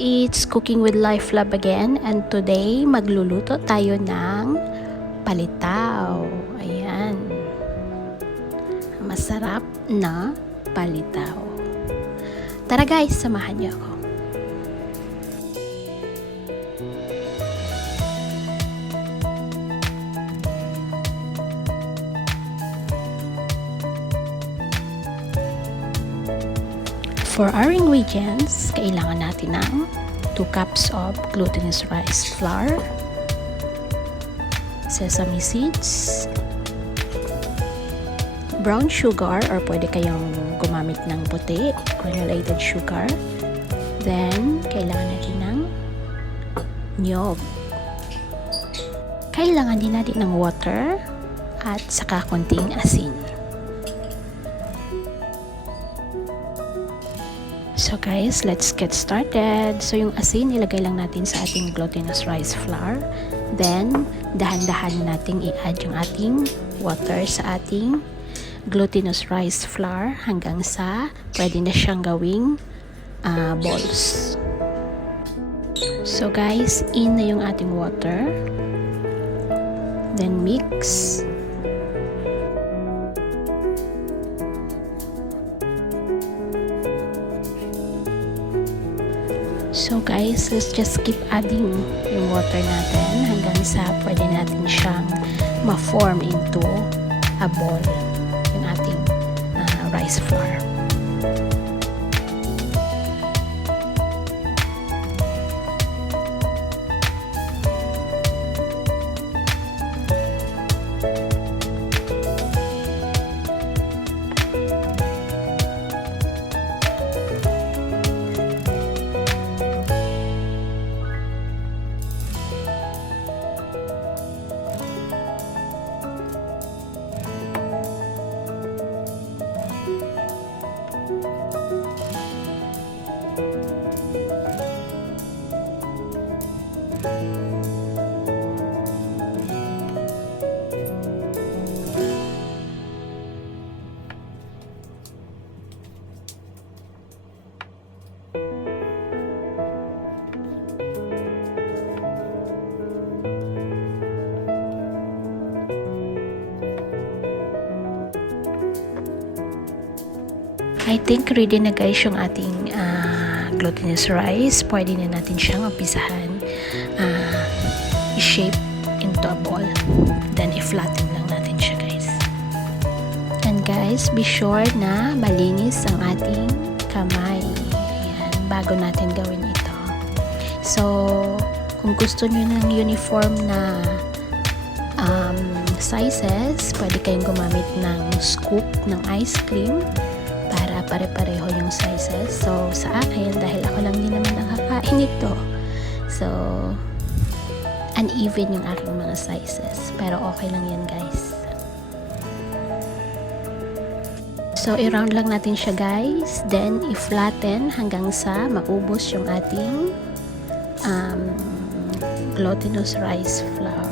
It's Cooking with Life Lab again, and today magluluto tayo ng palitaw. Ayan. Masarap na palitaw. Tara guys, samahan niyo ako. For our ingredients, kailangan natin ng 2 cups of glutinous rice flour, sesame seeds, brown sugar or pwede kayong gumamit ng puti, granulated sugar. Then, kailangan natin ng niyog. Kailangan din natin ng water at saka konting asin. So guys, let's get started. So yung asin, ilagay lang natin sa ating glutinous rice flour. Then, dahan-dahan nating i-add yung ating water sa ating glutinous rice flour hanggang sa pwede na siyang gawing balls. So guys, in na yung ating water. Then mix. So guys, let's just keep adding yung water natin hanggang sa pwede natin siyang ma-form into a ball, yung ating rice flour. I think ready na guys yung ating glutinous rice. Pwede na natin siyang umpisahan i-shape into a ball. Then i-flatten lang natin siya guys. And guys, be sure na malinis ang ating kamay. Ayan, bago natin gawin ito. So, kung gusto nyo ng uniform na sizes, pwede kayong gumamit ng scoop ng ice cream para pare-pareho yung sizes. So, sa akin, dahil ako lang din naman nakakain ito, so, uneven yung aking mga sizes. Pero okay lang yan, guys. So, i-round lang natin siya, guys. Then, i-flatten hanggang sa maubos yung ating glutinous rice flour.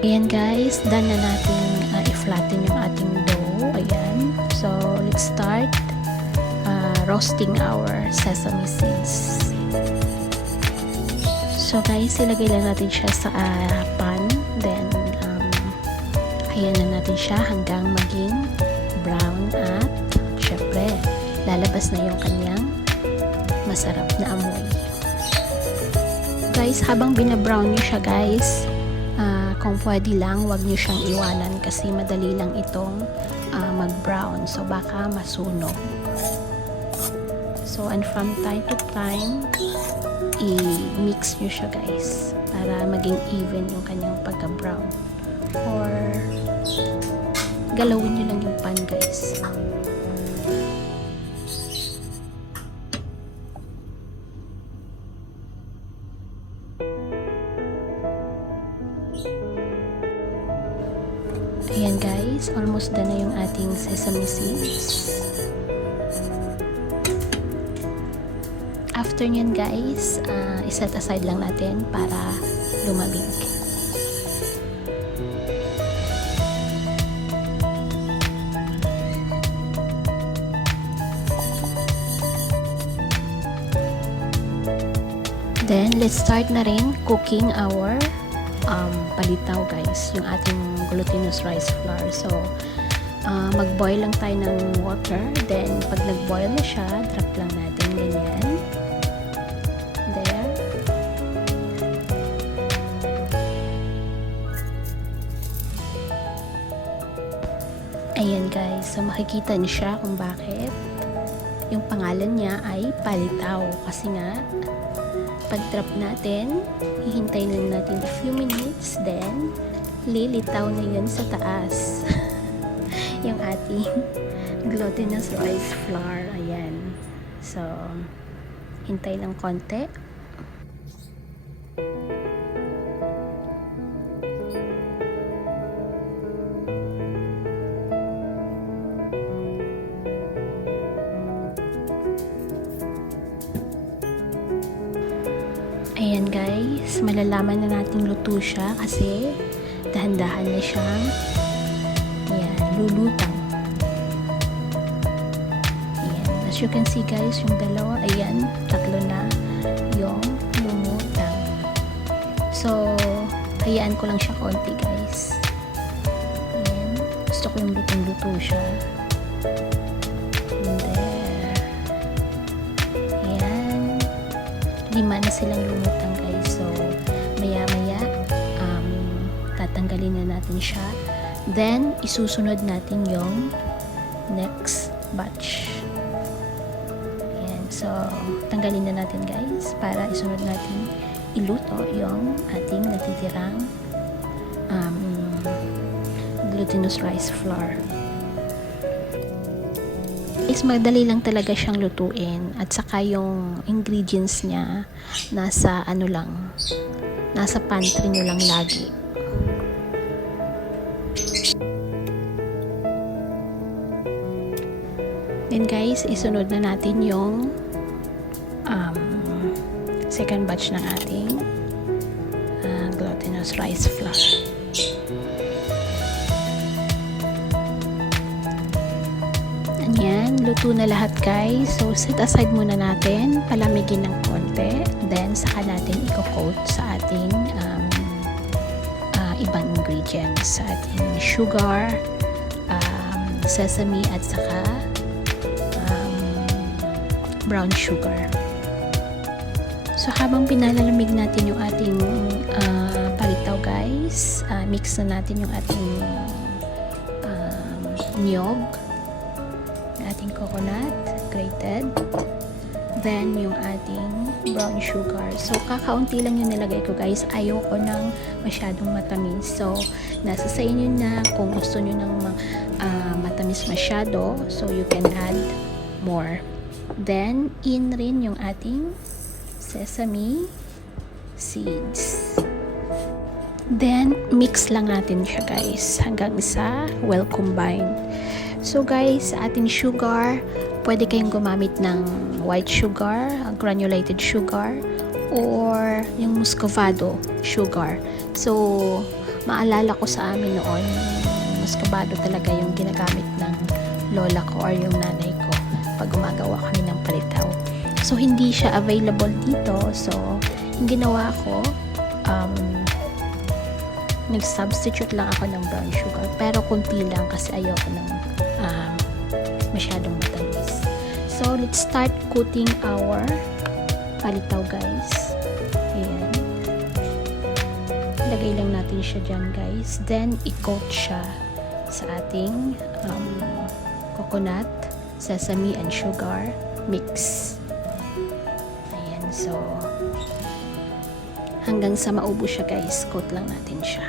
Ayan guys, done na natin i-flatten yung ating dough. Ayan. So, let's start roasting our sesame seeds. So guys, ilagay lang natin siya sa pan. Then, ayan na natin siya hanggang maging brown at syempre, lalabas na yung kanyang masarap na amoy. Guys, habang binabrown nyo siya guys, kung pwede lang, wag nyo siyang iwanan kasi madali lang itong mag-brown. So, baka masunog. So, and from time to time, i-mix nyo siya guys para maging even yung kanyang pagka-brown. Or, galawin nyo lang yung pan guys. Ayan guys, almost done na yung ating sesame seeds. After nyan guys, iset aside lang natin para lumabig. Then, let's start na rin cooking our palitaw guys, yung ating glutinous rice flour. So, mag-boil lang tayo ng water. Then, pag nag-boil na siya, drop lang natin ganyan. There. Ayan guys, so makikita niyo siya kung bakit. Yung pangalan niya ay palitaw kasi nga, pag-drop natin, hihintayin lang natin a few minutes, then lilitaw na yun sa taas yung ating glutinous rice flour. Ayan. So, hintay lang konti. Ayan guys, malalaman na natin luto siya kasi dahan-dahan na siyang lulutang. Ayan, as you can see guys, yung dalawa, ayan, tatlo na yung lumutang. So, hayaan ko lang siya konti guys. Ayan, gusto ko yung lutong-luto siya. Lima na silang lumutang guys. So, maya-maya tatanggalin na natin siya. Then, isusunod natin yung next batch. Ayan. So, tanggalin na natin guys para isunod natin iluto yung ating natitirang glutinous rice flour. Is madali lang talaga siyang lutuin at saka yung ingredients niya nasa nasa pantry nyo lang lagi. Then guys, isunod na natin yung second batch ng ating glutinous rice flour. Ayan, luto na lahat guys. So, set aside muna natin, palamigin ng konti. Then, saka natin i-coat sa ating ibang ingredients. Sa ating sugar, sesame, at saka brown sugar. So, habang pinalalamig natin yung ating palitaw guys, mix na natin yung ating niyog, ating coconut grated, then yung ating brown sugar. So kakaunti lang yung nilagay ko guys, ayoko ng masyadong matamis. So nasa sa inyo na kung gusto nyo ng matamis masyado, so you can add more. Then in rin yung ating sesame seeds. Then mix lang natin siya guys hanggang sa well combined. So guys, sa ating sugar, pwede kayong gumamit ng white sugar, granulated sugar, or yung muscovado sugar. So, maalala ko sa amin noon, muscovado talaga yung ginagamit ng lola ko or yung nanay ko pag gumagawa kami ng palitaw. So, hindi siya available dito. So, yung ginawa ko, nag-substitute lang ako ng brown sugar. Pero kunti lang kasi ayoko ng masyadong matamis. So, let's start cooking our palitaw, guys. Ayan. Lagay lang natin siya dyan, guys. Then, i-coat siya sa ating coconut, sesame, and sugar mix. Ayan. So, hanggang sa maubos siya, guys, coat lang natin siya.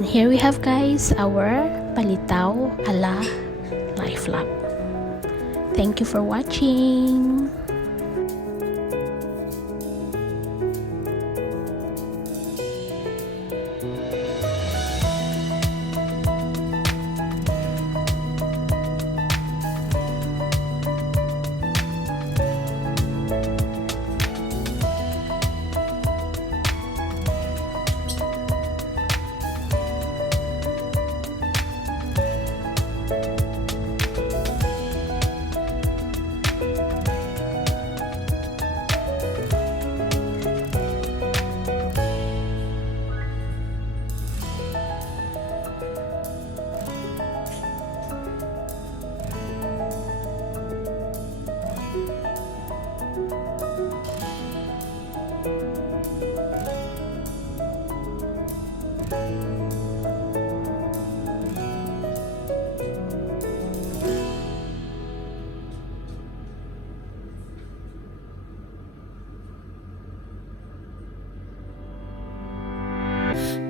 And here we have, guys, our palitaw ala Life Lab. Thank you for watching.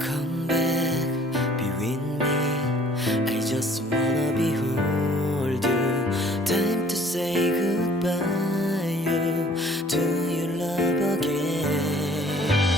Come back, be with me. I just want